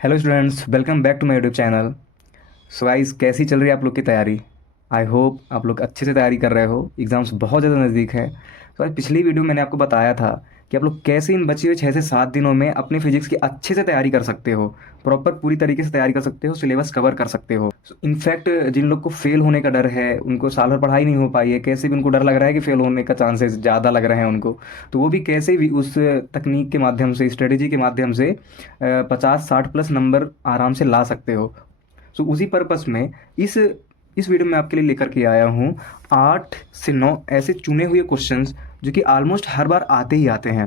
Hello students, welcome back to my YouTube channel. So guys, कैसी चल रही है आप लोग की तैयारी? आई होप आप लोग अच्छे से तैयारी कर रहे हो। एग्ज़ाम्स बहुत ज़्यादा नज़दीक है। तो आज पिछली वीडियो में मैंने आपको बताया था कि आप लोग कैसे इन बचे हुए 6 से 7 दिनों में अपनी फिजिक्स की अच्छे से तैयारी कर सकते हो। प्रॉपर पूरी तरीके से तैयारी कर सकते हो, सिलेबस कवर कर सकते हो। इनफैक्ट जिन लोग को फेल होने का डर है, उनको साल भर पढ़ाई नहीं हो पाई है, कैसे भी उनको डर लग रहा है कि फेल होने का चांसेस ज़्यादा लग रहे हैं उनको, तो वो भी कैसे भी उस तकनीक के माध्यम से, स्ट्रेटेजी के माध्यम से 50-60+ नंबर आराम से ला सकते हो। सो उसी पर्पस में इस वीडियो में आपके लिए लेकर के आया हूँ 8 से 9 ऐसे चुने हुए क्वेश्चंस जो कि ऑलमोस्ट हर बार आते ही आते हैं।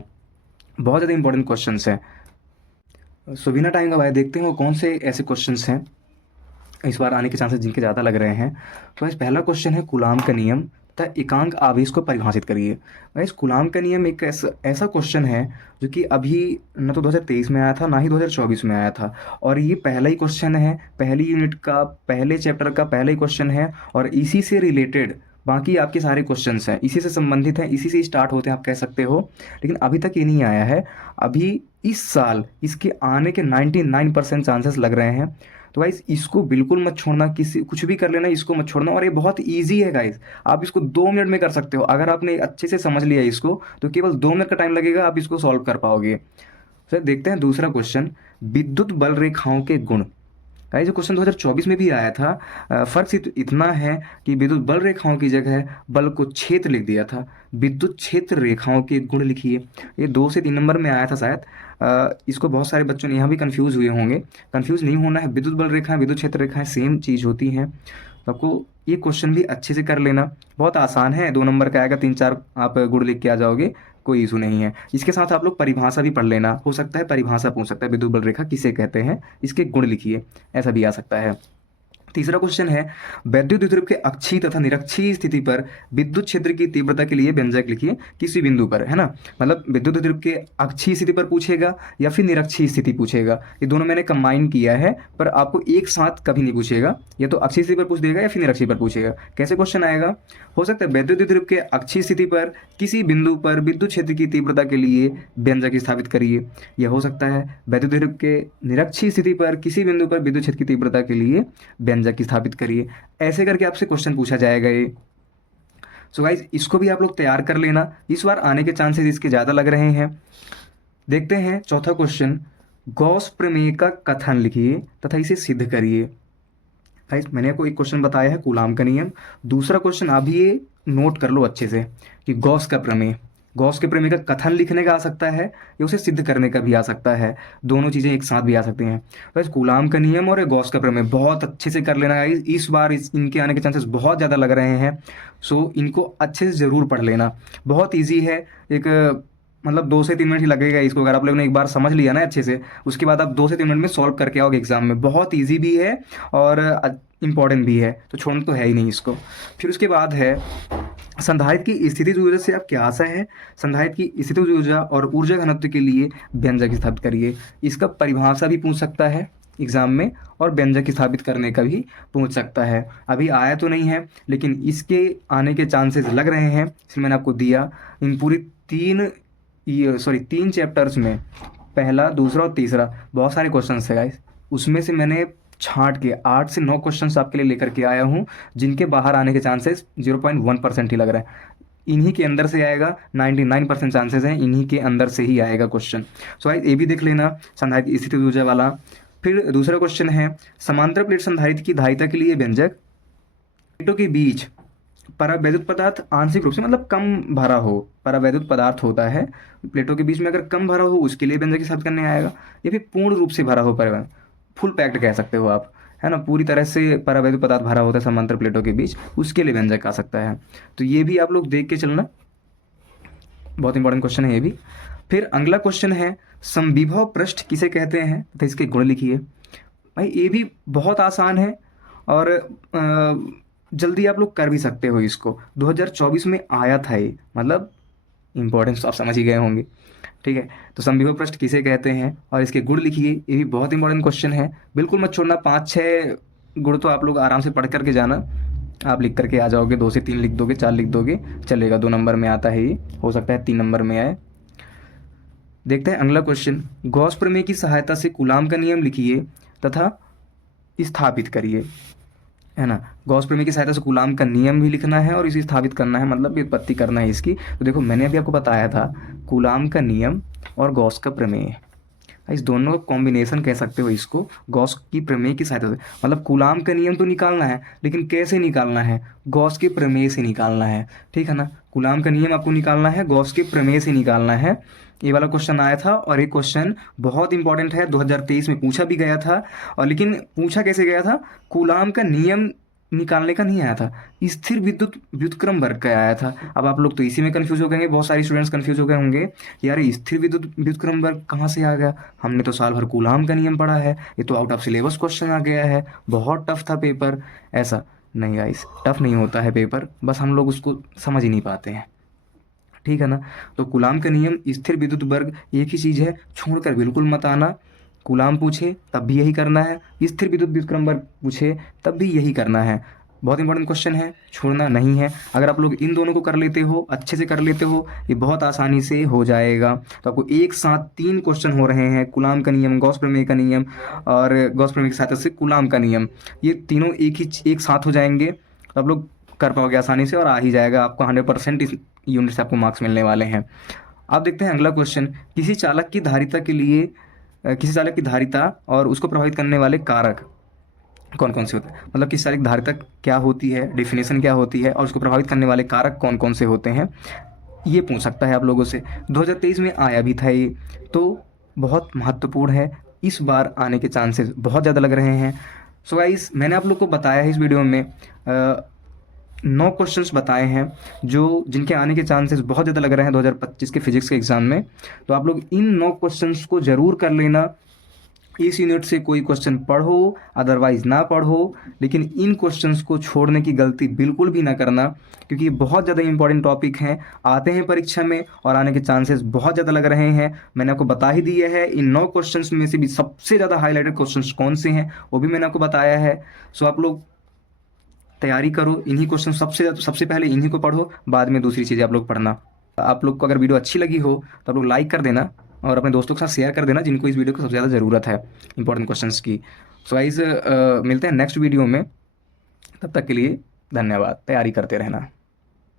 बहुत ज़्यादा इंपॉर्टेंट क्वेश्चंस हैं। सो बिना टाइम का भाई देखते हैं वो कौन से ऐसे क्वेश्चंस हैं इस बार आने के चांसेस जिनके ज़्यादा लग रहे हैं। तो गाइस, पहला क्वेश्चन है कूलाम का नियम तथा एकांक आवेश को परिभाषित करिए। गाइस, कूलाम का नियम एक ऐसा क्वेश्चन है जो कि अभी न तो 2023 में आया था, ना ही 2024 में आया था। और ये पहला ही क्वेश्चन है, पहली यूनिट का पहले चैप्टर का पहला ही क्वेश्चन है। और इसी से रिलेटेड बाकी आपके सारे क्वेश्चंस हैं, इसी से संबंधित हैं, इसी से स्टार्ट होते हैं, आप कह सकते हो। लेकिन अभी तक ये नहीं आया है। अभी इस साल इसके आने के 99% चांसेस लग रहे हैं। तो गाइस, इसको बिल्कुल मत छोड़ना, किसी कुछ भी कर लेना, इसको मत छोड़ना। और ये बहुत ईजी है गाइस, आप इसको 2 मिनट में कर सकते हो। अगर आपने अच्छे से समझ लिया इसको तो केवल 2 मिनट का टाइम लगेगा, आप इसको सॉल्व कर पाओगे। फिर देखते हैं दूसरा क्वेश्चन, विद्युत बल रेखाओं के गुण। गाइस, जो क्वेश्चन 2024 में भी आया था, फर्क सिर्फ इतना है कि विद्युत बल रेखाओं की जगह बल को क्षेत्र लिख दिया था। विद्युत क्षेत्र रेखाओं के गुण लिखिए। ये 2 से 3 नंबर में आया था शायद। इसको बहुत सारे बच्चों ने यहाँ भी कंफ्यूज हुए होंगे। कंफ्यूज नहीं होना है, विद्युत बल रेखाएं विद्युत क्षेत्र रेखाएं सेम चीज़ होती हैं। तो आपको ये क्वेश्चन भी अच्छे से कर लेना। बहुत आसान है, 2 नंबर का आएगा, 3-4 आप गुण लिख के आ जाओगे, कोई इशू नहीं है। इसके साथ आप लोग परिभाषा भी पढ़ लेना, हो सकता है परिभाषा पूछ सकता है, विद्युत बल रेखा किसे कहते हैं, इसके गुण लिखिए, ऐसा भी आ सकता है। तीसरा क्वेश्चन है, वैद्युत द्विध्रुव के अक्षीय तथा निरक्षीय स्थिति पर विद्युत क्षेत्र की तीव्रता के लिए व्यंजक लिखिए किसी बिंदु पर, है ना। मतलब विद्युत द्विध्रुव के अक्षीय स्थिति पर पूछेगा या फिर निरक्षीय स्थिति पूछेगा, ये दोनों मैंने कंबाइन किया है। पर आपको एक साथ कभी नहीं पूछेगा, या तो अक्षीय स्थिति पर पूछ देगा या फिर निरक्षीय पर पूछेगा। कैसे क्वेश्चन आएगा? हो सकता है वैद्युत द्विध्रुव के अक्षीय स्थिति पर किसी बिंदु पर विद्युत क्षेत्र की तीव्रता के लिए व्यंजक स्थापित करिए। यह हो सकता है वैद्युत द्विध्रुव के निरक्षीय स्थिति पर किसी बिंदु पर विद्युत क्षेत्र की तीव्रता के लिए व्यंजक स्थापित करिए। ऐसे करके आपसे क्वेश्चन पूछा जाएगा ये। सो गाइज, इसको भी आप लोग तैयार कर लेना, इस बार आने के चांसेस इसके ज़्यादा लग रहे हैं। देखते हैं चौथा क्वेश्चन, गॉस प्रमेय का कथन लिखिए तथा इसे सिद्ध करिए। गाइस, मैंने आपको एक क्वेश्चन बताया है कूलाम का नियम। दूसरा क्वेश्चन आप ये नोट कर लो अच्छे से कि गॉस का प्रमेय, गॉस के प्रमेय का कथन लिखने का आ सकता है या उसे सिद्ध करने का भी आ सकता है। दोनों चीज़ें एक साथ भी आ सकती हैं। बस कूलाम का नियम और गॉस का प्रमेय बहुत अच्छे से कर लेना गाइस। इस बार इनके आने के चांसेस बहुत ज़्यादा लग रहे हैं। सो इनको अच्छे से ज़रूर पढ़ लेना। बहुत ईजी है। एक मतलब 2 से 3 मिनट ही लगेगा इसको, अगर आप लोगों ने एक बार समझ लिया ना अच्छे से, उसके बाद आप 2 से 3 मिनट में सॉल्व करके आओगे एग्जाम में। बहुत ईजी भी है और इम्पॉर्टेंट भी है, तो छोड़ना तो है ही नहीं इसको। फिर उसके बाद है, संधारित्र की स्थितिज ऊर्जा से आप क्या आशा है? संधारित्र की स्थितिज ऊर्जा और ऊर्जा घनत्व के लिए व्यंजक स्थापित करिए। इसका परिभाषा भी पूछ सकता है एग्जाम में, और व्यंजक स्थापित करने का भी पूछ सकता है। अभी आया तो नहीं है, लेकिन इसके आने के चांसेस लग रहे हैं, इसलिए मैंने आपको दिया। इन पूरी 3 चैप्टर्स में पहला, दूसरा और तीसरा बहुत सारे क्वेश्चन है गाइस। उसमें से मैंने छांट के 8 से 9 क्वेश्चंस आपके लिए लेकर के आया हूँ, जिनके बाहर आने के चांसेस 0.1% ही लग रहा है। इन्हीं के अंदर से आएगा, 99% चांसेस हैं इन्हीं के अंदर से ही आएगा क्वेश्चन। सो गाइस, ये भी देख लेना, संधारित्र स्थितिज ऊर्जा वाला। फिर दूसरा क्वेश्चन है, समांतर प्लेट संधारित्र की धारिता के लिए व्यंजक। प्लेटों के बीच परावैद्युत पदार्थ आंशिक रूप से, मतलब कम भरा हो, परावैद्युत पदार्थ होता है प्लेटों के बीच में, अगर कम भरा हो उसके लिए व्यंजक स्थापित करने आएगा। या फिर पूर्ण रूप से भरा हो, पर फुल पैक्ड कह सकते हो आप, है ना, पूरी तरह से परावैद्युत पदार्थ भरा होता है समांतर प्लेटों के बीच, उसके लिए व्यंजक आ सकता है। तो ये भी आप लोग देख के चलना, बहुत इंपॉर्टेंट क्वेश्चन है ये भी। फिर अगला क्वेश्चन है, समविभव पृष्ठ किसे कहते हैं तथा इसके गुण लिखिए। भाई, ये भी बहुत आसान है और जल्दी आप लोग कर भी सकते हो इसको। 2024 में आया था ये, मतलब इंपॉर्टेंस तो आप समझ ही गए होंगे। ठीक है, तो समविभव पृष्ठ किसे कहते हैं और इसके गुण लिखिए। ये भी बहुत इंपॉर्टेंट क्वेश्चन है, बिल्कुल मत छोड़ना। 5-6 गुण तो आप लोग आराम से पढ़ करके जाना, आप लिख करके आ जाओगे। 2 से 3 लिख दोगे, 4 लिख दोगे, चलेगा। 2 नंबर में आता है ये, हो सकता है 3 नंबर में आए। देखते हैं अगला क्वेश्चन। गॉस प्रमेय की सहायता से कूलाम का नियम लिखिए तथा स्थापित करिए, है ना। गॉस प्रमेय की सहायता से कूलाम का नियम भी लिखना है और इसे स्थापित करना है, मतलब व्युत्पत्ति करना है इसकी। तो देखो मैंने अभी आपको बताया था कूलाम का नियम और गॉस का प्रमेय, इस दोनों का कॉम्बिनेशन कह सकते हो इसको, गॉस की प्रमेय की सहायता से। मतलब कूलाम का नियम तो निकालना है, लेकिन कैसे निकालना है, गॉस के प्रमेय से निकालना है, ठीक है ना। कूलाम का नियम आपको निकालना है, गॉस के प्रमेय से निकालना है। ये वाला क्वेश्चन आया था और ये क्वेश्चन बहुत इंपॉर्टेंट है, 2023 में पूछा भी गया था। और लेकिन पूछा कैसे गया था, कूलाम का नियम निकालने का नहीं आया था, स्थिर विद्युत व्युत्क्रम वर्ग का आया था। अब आप लोग तो इसी में कंफ्यूज हो गए, बहुत सारे स्टूडेंट्स कंफ्यूज हो गए होंगे कि यार स्थिर विद्युत व्युत्क्रम वर्ग कहाँ से आ गया, हमने तो साल भर कूलाम का नियम पढ़ा है, ये तो आउट ऑफ सिलेबस क्वेश्चन आ गया है, बहुत टफ था पेपर। ऐसा नहीं गाइस, टफ नहीं होता है पेपर, बस हम लोग उसको समझ ही नहीं पाते हैं, ठीक है ना। तो कूलाम का नियम, स्थिर विद्युत वर्ग एक ही चीज़ है, छोड़कर बिल्कुल मत आना। कूलाम पूछे तब भी यही करना है, स्थिर विद्युत व्युत्क्रम वर्ग पूछे तब भी यही करना है। बहुत इंपॉर्टेंट क्वेश्चन है, छोड़ना नहीं है। अगर आप लोग इन दोनों को कर लेते हो, अच्छे से कर लेते हो, ये बहुत आसानी से हो जाएगा। तो आपको एक साथ 3 क्वेश्चन हो रहे हैं, कूलाम का नियम, गॉस प्रमेय का नियम और गॉस प्रमेय की सहायता से कूलाम का नियम, ये तीनों एक साथ हो जाएंगे, तो आप लोग कर पाओगे आसानी से और आ ही जाएगा आपको 100%। इस यूनिट से आपको मार्क्स मिलने वाले हैं। अब देखते हैं अगला क्वेश्चन। किसी चालक की धारिता के लिए किसी चालक की धारिता और उसको प्रभावित करने वाले कारक कौन कौन से होते हैं, मतलब किसी चालक की धारिता क्या होती है, डेफिनेशन क्या होती है, और उसको प्रभावित करने वाले कारक कौन कौन से होते हैं, ये पूछ सकता है आप लोगों से। 2023 में आया भी था ये, तो बहुत महत्वपूर्ण है, इस बार आने के चांसेस बहुत ज़्यादा लग रहे हैं। सो गाइस, मैंने आप लोग को बताया है इस वीडियो में 9 क्वेश्चंस बताए हैं जो जिनके आने के चांसेस बहुत ज़्यादा लग रहे हैं 2025 के फिजिक्स के एग्ज़ाम में। तो आप लोग इन 9 क्वेश्चंस को ज़रूर कर लेना। इस यूनिट से कोई क्वेश्चन पढ़ो अदरवाइज ना पढ़ो, लेकिन इन क्वेश्चंस को छोड़ने की गलती बिल्कुल भी ना करना, क्योंकि ये बहुत ज़्यादा इंपॉर्टेंट टॉपिक हैं, आते हैं परीक्षा में और आने के चांसेस बहुत ज़्यादा लग रहे हैं। मैंने आपको बता ही दिया है इन 9 क्वेश्चंस में से भी सबसे ज़्यादा हाईलाइटेड क्वेश्चंस कौन से हैं, वो भी मैंने आपको बताया है। सो आप लोग तैयारी करो, इन्हीं क्वेश्चन सबसे पहले इन्हीं को पढ़ो, बाद में दूसरी चीज़ें आप लोग पढ़ना। आप लोग को अगर वीडियो अच्छी लगी हो तो आप लोग लाइक कर देना और अपने दोस्तों के साथ शेयर कर देना जिनको इस वीडियो को सबसे ज़्यादा ज़रूरत है इंपॉर्टेंट क्वेश्चंस की। सो गाइस, मिलते हैं नेक्स्ट वीडियो में, तब तक के लिए धन्यवाद, तैयारी करते रहना।